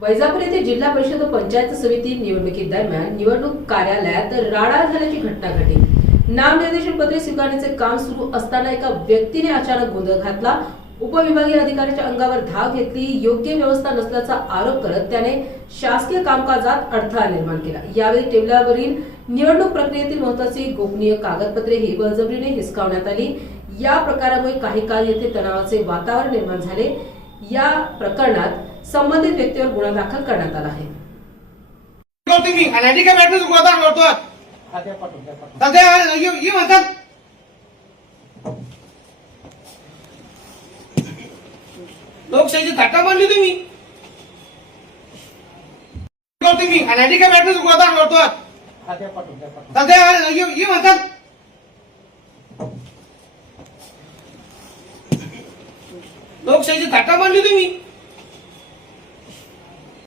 वैजापूर येथे जिल्हा परिषद व पंचायत समिती निवडणुकीदरम्यान निवडणूक कार्यालयात राडा झाल्याची घटना घडली। नामनिर्देशन पत्रे स्वीकारण्याचे काम सुरू असताना एका व्यक्तीने अचानक गोंधळ घातला। उपविभागीय अधिकाऱ्याच्या अंगावर धाव घेतली। योग्य व्यवस्था नसल्याचा आरोप करत त्याने शासकीय कामकाजात अडथळा निर्माण केला। यावेळी टेबलावरील निवडणूक प्रक्रियेतील महत्त्वाची गोपनीय कागदपत्रे ही बळजबरीने हिसकावण्यात आली। या प्रकारामुळे काही काळ येथे तणावाचे वातावरण निर्माण झाले। या प्रकरणात संबंधित व्यक्तीवर गुन्हा दाखल करण्यात आला आहे। लोकशाहीची थट्टा मांडली तुम्ही अनैतिक बॅटरीज गोदान करतो सध्या म्हणतात लोकशाहीची थट्टा मांडली तुम्ही।